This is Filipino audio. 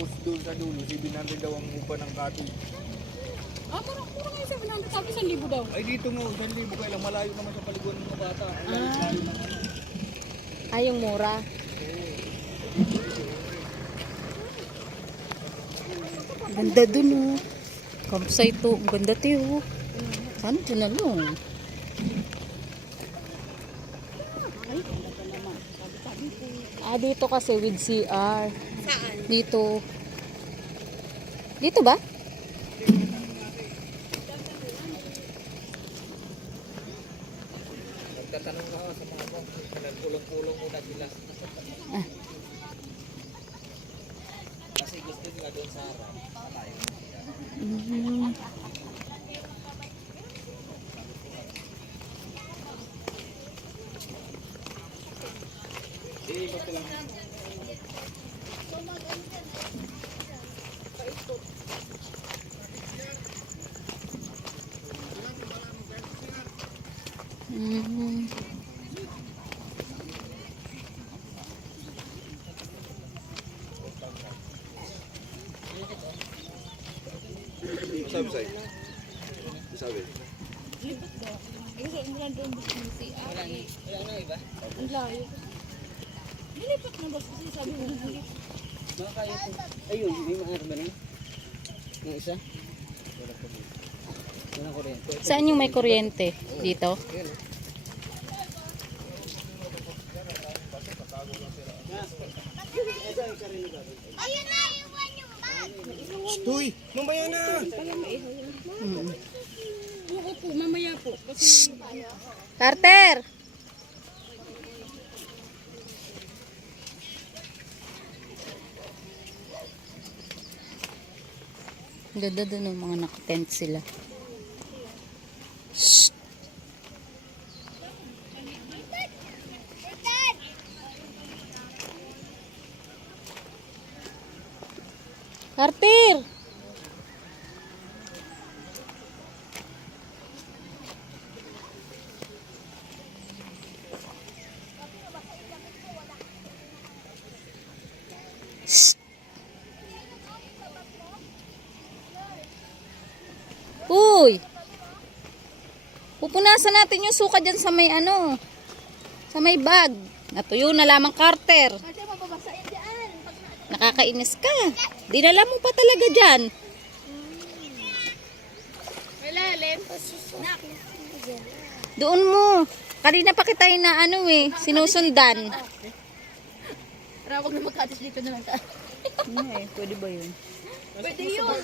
Tapos doon sa dulo, 700 daw ang upa ng cottage. Mura nga yung 700, sabi 1,000 daw. Ay dito nga, 1,000 kaya lang malayo naman sa paliguan ng mga bata. Ang layo ng ano. Ay, yung mura. Ganda dun oh. Campsite to. Ganda tiyo. Sana dyan na lang. Dito kasi with CR. Saan? Dito. Dito ba? Nagtatanong ka sa mga kong, nagpulong-pulong muna sila. Kasi gusto nila doon sa harap. Malayo. Ikot lang. Sabi sa'yo? Sabi? Libot daw. Kasi umulan doon gusto mo si Ari. Wala na iba? Ang layo. Nilipat na ba kasi sabi mo nilipat. Mga kaya po. Ayun, may maaari ba na? Yung isa? Walang kuryente. Saan yung may kuryente? Dito? Ayun na, iwan yung bag. Uy! Mamaya na! Oo po, mamaya po. Kasi Carter! Ganda dun ng mga nakatent sila. Shhh! Carter! Shhh! Uy! Pupunasan natin yung suka dyan sa may ano, sa may bag. Natuyo na lamang, Carter. kasi mababasain dyan. Nakakainis ka. Dinala mo pa talaga dyan. Malalim. Doon mo. Kanina pa kita na ano sinusundan. Rawag na magkatis dito na lang ka. Pwede ba yun? Pwede yun.